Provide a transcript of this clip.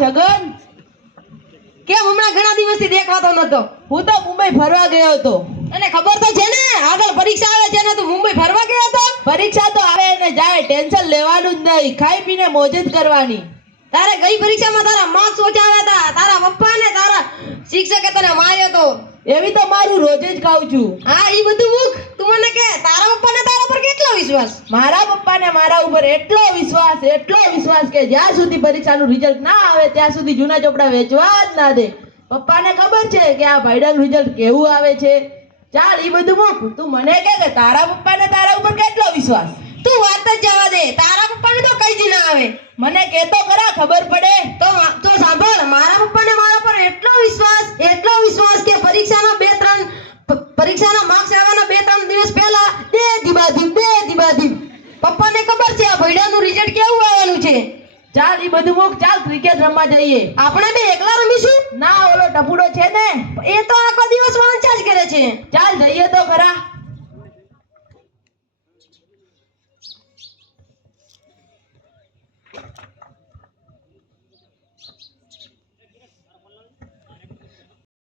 છગન કેમ હમણાં ઘણા દિવસથી દેખાતો નતો? હું તો મુંબઈ ફરવા ગયો હતો. અને ખબર તો છે ને આગળ પરીક્ષા આવે છે ને તું મુંબઈ ફરવા ગયો હતો? પરીક્ષા તો આવે ને જાય ટેન્શન લેવાનું જ નહીં. ખાઈ પીને મોજ જ કરવાની. તારે ગઈ પરીક્ષામાં તારા માર્ક્સ ઓછા આવ્યા હતા. તારા પપ્પા ને તારા શિક્ષકે તને માર્યો તો. એવી તો મારું રોજ જ ખાઉં છું. હા એ બધું મૂક તું મને કે તારા પપ્પા ને તારા પર કેટલો વિશ્વાસ. મારા પપ્પાને મારા ઉપર એટલો વિશ્વાસ એટલો વિશ્વાસ કે જ્યાં સુધી પરીક્ષાનું રિઝલ્ટ ના આવે ત્યાં સુધી જૂના ચોપડા વેચવા જ ના દે. પપ્પાને ખબર છે કે આ ભાઈડલ રિઝલ્ટ કેવું આવે છે? ચાલ એ બધું મૂક. તું મને કે કે તારા પપ્પાને તારા ઉપર કેટલો વિશ્વાસ? તું વાત જ જવા દે. તારા પપ્પાને તો કઈ જ ના આવે. મને કહેતો ખરા ખબર પડે. તો તો સાંભળ મારા પપ્પાને મારા પર એટલો વિશ્વાસ એટલો વિશ્વાસ કે પરીક્ષાના બે ત્રણ પ- પરીક્ષાના માર્ક્સ આવવાના બે ત્રણ દિવસ પહેલા બે ધીબાધીમ બે ધીબાધીમ પપ્પાને ખબર છે આ ભૈડાનું રિઝલ્ટ કેવું આવવાનું છે? ચાલ એ બધું મૂક ચાલ ક્રિકેટ રમવા જઈએ. આપણે બે એકલા રમીશું? ના ઓલો ટપુડો છે ને. એ તો આખો દિવસ વાંચા જ કરે છે. ચાલ જઈએ તો ખરા.